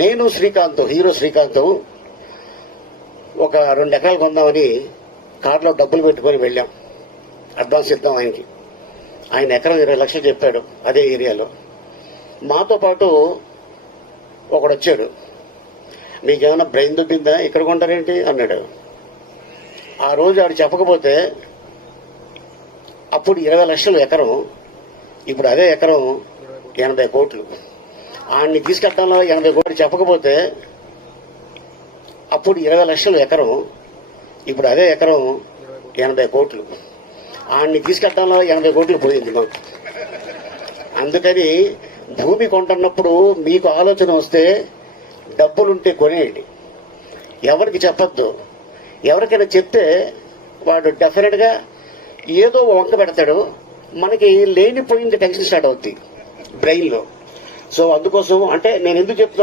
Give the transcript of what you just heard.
నేను శ్రీకాంత్, హీరో శ్రీకాంత్ ఒక 2 ఎకరాలు కొందామని కారులో డబ్బులు పెట్టుకొని వెళ్ళాం. అడ్వాన్స్ ఇద్దాం ఆయనకి. ఆయన ఎకరం 20 లక్షలు చెప్పాడు అదే ఏరియాలో. మాతో పాటు ఒకడు వచ్చాడు. మీకేమైనా బ్రెయిన్ దొబ్బిందా, ఇక్కడ కొంటారేంటి అన్నాడు. ఆ రోజు ఆడు చెప్పకపోతే అప్పుడు 20 లక్షలు ఎకరం, ఇప్పుడు అదే ఎకరం 80 కోట్లు. ఆయన్ని తీసుకెళ్ళడంలో 80 కోట్లు చెప్పకపోతే అప్పుడు 20 లక్షలు ఎకరం, ఇప్పుడు అదే ఎకరం 80 కోట్లు. ఆయన్ని తీసుకెళ్ళడంలో 80 కోట్లు పోయింది మాకు. అందుకని భూమి కొంటున్నప్పుడు మీకు ఆలోచన వస్తే డబ్బులుంటే కొనేయండి, ఎవరికి చెప్పద్దు. ఎవరికైనా చెప్తే వాడు డెఫినెట్ గా ఏదో వంక పెడతాడు, మనకి లేనిపోయింది టెన్షన్ స్టార్ట్ అవుతుంది బ్రెయిన్ లో. సో అందుకోసం అంటే నేను ఎందుకు చెప్తున్నాను